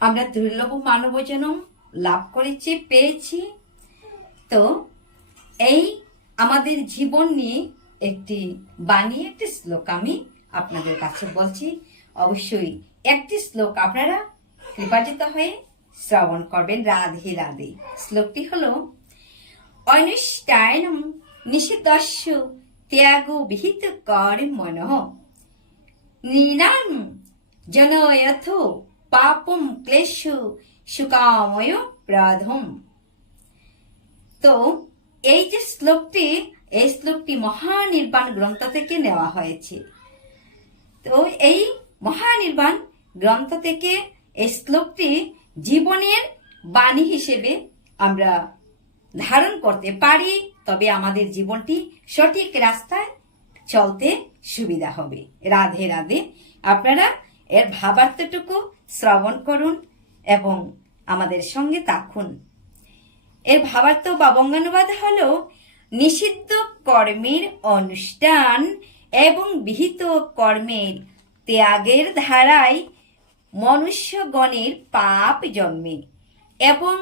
আমরা দুর্লভ মানব জন্ম লাভ করেছি, পেয়েছি। তো এই আমাদের জীবন নিয়ে একটি বাণী, একটি শ্লোক আমি আপনাদের কাছে বলছি। অবশ্যই একটি শ্লোক আপনারা কৃপান্বিত হয়ে শ্রবণ করবেন। রাধে রাধে। শ্লোকটি হলো, অনুষ্টানম নিষিদ্ধস্য ত্যাগ বিহিত কর্মণঃ নৃণাং জনয়থ পাপম ক্লেশ সুকাময় প্রধম। তো এই যে শ্লোকটি, এই শ্লোকটি মহানির্বাণ গ্রন্থ থেকে নেওয়া হয়েছে। তো এই মহানির্বাণ গ্রন্থ থেকে এই শ্লোকটি জীবনের বাণী হিসেবে আমরা ধারণ করতে পারি, তবে আমাদের জীবনটি সঠিক রাস্তায় চলতে সুবিধা হবে। রাধে রাধে। আপনারা এর ভাবার্থটুকু শ্রবণ করুন এবং আমাদের সঙ্গে থাকুন। এর ভাবার্থ বা বঙ্গানুবাদ হলো, নিষিদ্ধ কর্মের অনুষ্ঠান এবং বিহিত কর্মের ত্যাগের ধারায় মনুষ্যগণের পাপ জন্মে এবং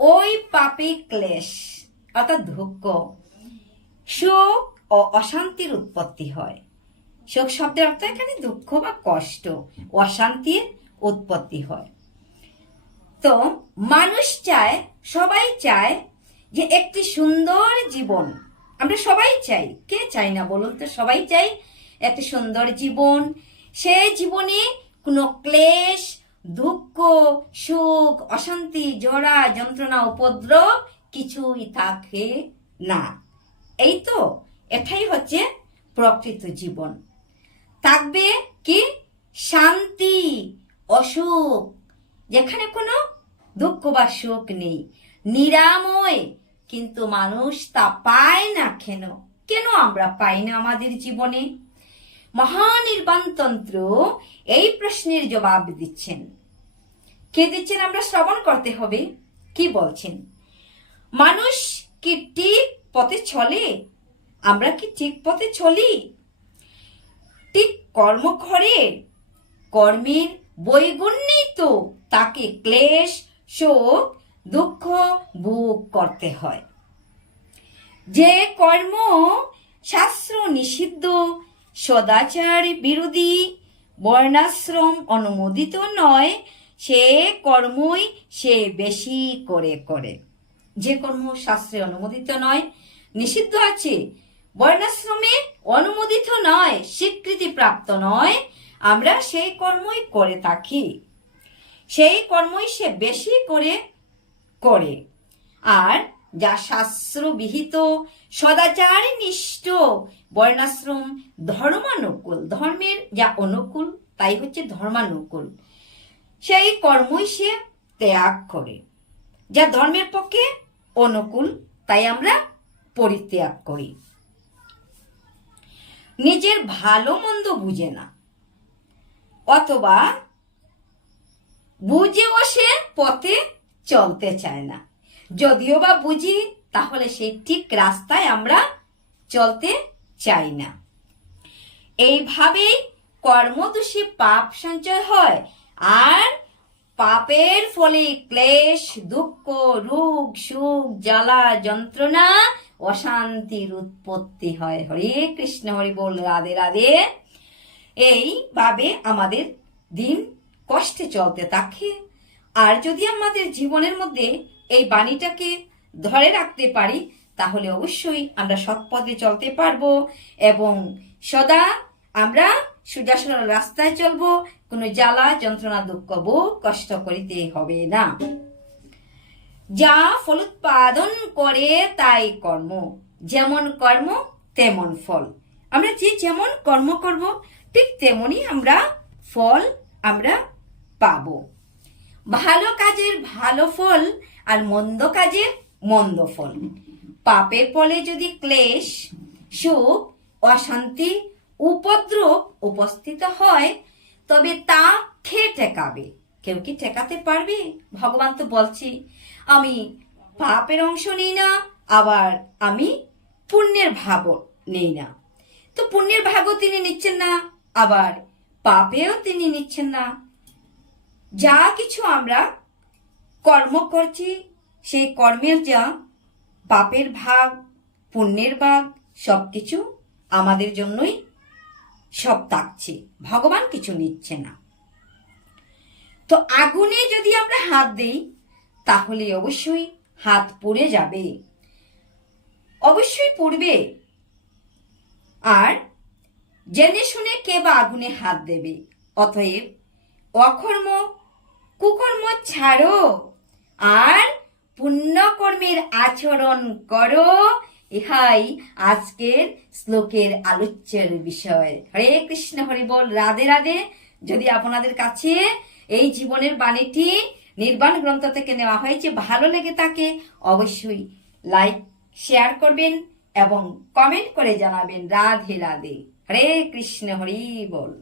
ওই পাপে ক্লেশ অর্থাৎ দুঃখ, শোক ও অশান্তির উৎপত্তি হয়। শোক শব্দের অর্থ এখানে দুঃখ বা কষ্ট, অশান্তির উৎপত্তি হয়। তো মানুষ চায়, সবাই চায় যে একটি সুন্দর জীবন। আমরা সবাই চাই, কে চাই না বলুন তো? সবাই চাই একটি সুন্দর জীবন। সেই জীবনে কোনো ক্লেশ, দুঃখ, সুখ, অশান্তি, জরা, যন্ত্রণা, উপদ্রব কিছুই থাকে না। এই তো, এটাই হচ্ছে প্রকৃত জীবন। থাকবে কি? শান্তি, অসুখ, যেখানে কোনো দুঃখ বা সুখ নেই, নিরাময়। কিন্তু মানুষ তা পায় না কেন? কেন আমরা পাই না আমাদের জীবনে? মহানির্বাণতন্ত্র এই প্রশ্নের জবাব দিচ্ছেন। কে দিচ্ছেন? আমরা শ্রবণ করতে হবে। কি বলছেন? মানুষ কি ঠিক পথে চলে? আমরা কি ঠিক পথে চলি? ঠিক কর্ম করে কর্মের বৈগুণ্যেই তো তাকে ক্লেশ, শোক, দুঃখ ভোগ করতে হয়। যে কর্ম শাস্ত্র নিষিদ্ধ, সদাচার বিরোধী, বর্ণাশ্রম অনুমোদিত নয়, সে কর্মই সে বেশি করে করে। যে কর্ম শাস্ত্রে অনুমোদিত নয়, নিষিদ্ধ আছে, বর্ণাশ্রমে অনুমোদিত নয়, স্বীকৃতি প্রাপ্ত নয়, আমরা সেই কর্মই করে থাকি। সেই কর্মই সে বেশি করে করে। আর যা শাস্ত্র বিহিত, সদাচার নিষ্ঠ, বর্ণাশ্রম ধর্মানুকূল, ধর্মের যা অনুকূল তাই হচ্ছে ধর্মানুকূল, সেই কর্মই সে ত্যাগ করে। যা ধর্মের পক্ষে অনুকূল তাই আমরা পরিত্যাগ করি। নিজের ভালো মন্দ বুঝে না, অথবা বুঝেও সে পথে চলতে চায় না। যদিও বা বুঝি, তাহলে সেই ঠিক রাস্তায় আমরা চলতে চাই না। এইভাবেই কর্মদোষী পাপ সঞ্চয় হয়, আর পাপের ফলে ক্লেশ, দুঃখ, রোগ, সুখ, জ্বালা, যন্ত্রণা, অশান্তির উৎপত্তি হয়। হরে কৃষ্ণ, হরি বল, রাধে রাধে। এইভাবে আমাদের দিন কষ্টে চলতে থাকে। আর যদি আমাদের জীবনের মধ্যে এই বাণীটাকে ধরে রাখতে পারি, তাহলে অবশ্যই আমরা সৎ পথে চলতে পারবো এবং সদা আমরা সোজা সরল রাস্তায় চলবো। কোনো জ্বালা, যন্ত্রণা, দুঃখ ভোগ কষ্ট করিতে হবে না। যা ফলোৎপাদন করে তাই কর্ম, যেমন কর্ম তেমন ফল। আমরা যে যেমন কর্ম করব, ঠিক তেমনি আমরা ফল আমরা পাবো। ভালো কাজের ভালো ফল আর মন্দ কাজের মন্দ ফল। পাপের ফলে যদি ক্লেশ, সুখ, অশান্তি, উপদ্রব উপস্থিত হয়, তবে তা কে ঠেকাবে? কেউ কি ঠেকাতে পারবে? ভগবান তো বলছি, আমি পাপের অংশ নেই না, আবার আমি পুণ্যের ভাগও নেই না। তো পুণ্যের ভাগও তিনি নিচ্ছেন না, আবার পাপেও তিনি নিচ্ছেন না। যা কিছু আমরা কর্ম করছি, সেই কর্মের যা পাপের ভাগ, পুণ্যের ভাগ, সবকিছু আমাদের জন্যই সব থাকছে, ভগবান কিছু নিচ্ছে না। তো আগুনে যদি আমরা হাত দেই তাহলে অবশ্যই হাত পুড়ে যাবে, অবশ্যই পুড়বে। আর জেনে শুনে কে বা আগুনে হাত দেবে? অতএব অকর্ম কুকর্ম ছাড়ো আর পুণ্যকর্মের আচরণ করো। ইহাই আজকের শ্লোকের আলোচ্যের বিষয়। হরে কৃষ্ণ, হরি বল, রাধে রাধে। যদি আপনাদের কাছে এই জীবনের বাণীটি নির্বাণ গ্রন্থ থেকে নেওয়া হয়েছে ভালো লেগে থাকে, অবশ্যই লাইক শেয়ার করবেন এবং কমেন্ট করে জানাবেন। রাধে রাধে। হরে কৃষ্ণ, হরি বল।